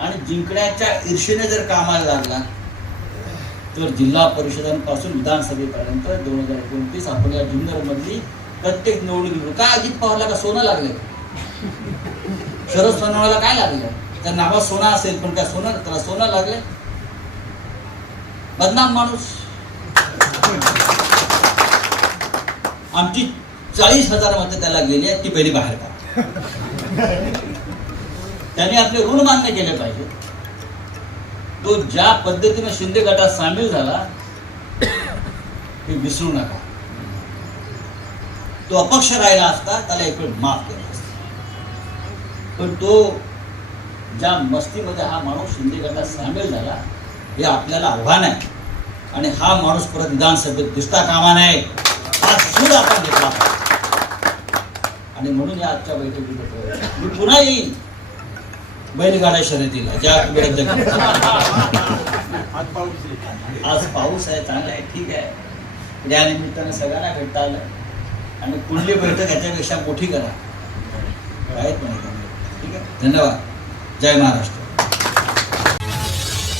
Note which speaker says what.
Speaker 1: आणि जिंकण्याच्या ईर्षेने जर कामाला लागला तर जिल्हा परिषदांपासून विधानसभेपर्यंत दोन हजार एकोणतीस आपण या जुन्नरमधली प्रत्येक निवडणूक काय अजित पवारला का सोनं लागले शरद सोनवण्याला काय लागलं त्या नावा सोना असेल पण काय सोनं त्याला सोनं लागले बदनाम माणूस. आमची चाळीस हजार मतं त्याला गेली आहेत ती पहिली बाहेर का त्याने आपले ऋण मान्य केले पाहिजे. तो ज्या पद्धतीने शिंदे गटात सामील झाला हे विसरू नका. तो अपक्ष राहिला असता त्याला एक वेळ माफ केला असता. पण तो ज्या मस्तीमध्ये हा माणूस शिंदे गटात सामील झाला हे आपल्याला आव्हान आहे. आणि हा माणूस परत विधानसभेत दिसता कामा नये हा सूड आपण घेतला आणि म्हणून या आजच्या बैठकीत मी पुन्हा येईल बैलगाड्या शर्यतीला ज्या केल्या. आज पाऊस आहे. चांगला आहे ठीक आहे. या निमित्तानं सगळ्यांना भेटता आलं. आणि पुढली बैठक याच्यापेक्षा मोठी करा. काहीच नाही ठीक आहे? धन्यवाद. जय महाराष्ट्र.